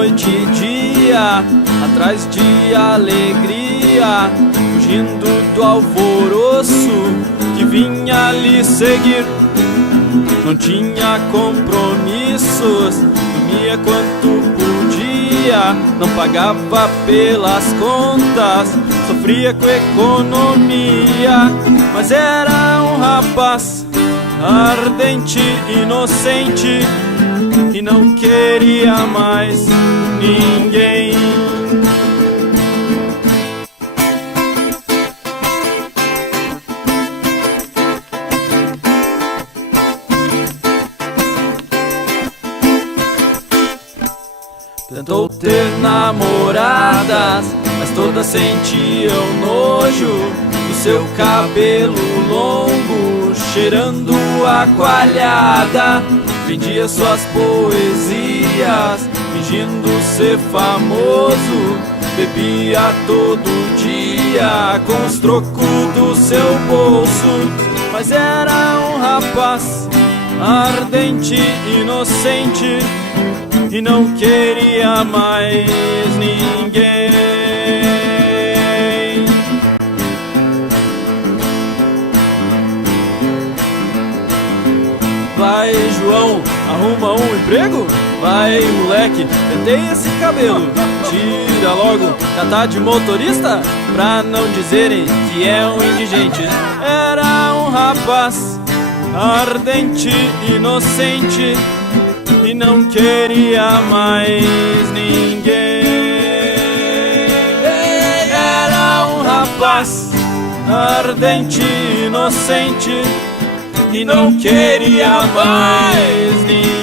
noite e dia, atrás de alegria, fugindo do alvoroço que vinha lhe seguir. Não tinha compromissos, dormia quanto podia, não pagava pelas contas, sofria com economia. Mas era um rapaz ardente, inocente, e não queria mais ninguém. Tentou ter namoradas, mas todas sentiam nojo do seu cabelo longo, cheirando a coalhada. Vendia suas poesias, fingindo ser famoso, bebia todo dia com os trocos do seu bolso. Mas era um rapaz ardente, inocente, e não queria mais ninguém. Vai, João, arruma um emprego? Vai, moleque, penteia esse cabelo. Tira logo, já tá de motorista, pra não dizerem que é um indigente. Era um rapaz ardente, inocente, e não queria mais ninguém. Era um rapaz ardente, inocente, e não queria mais ninguém.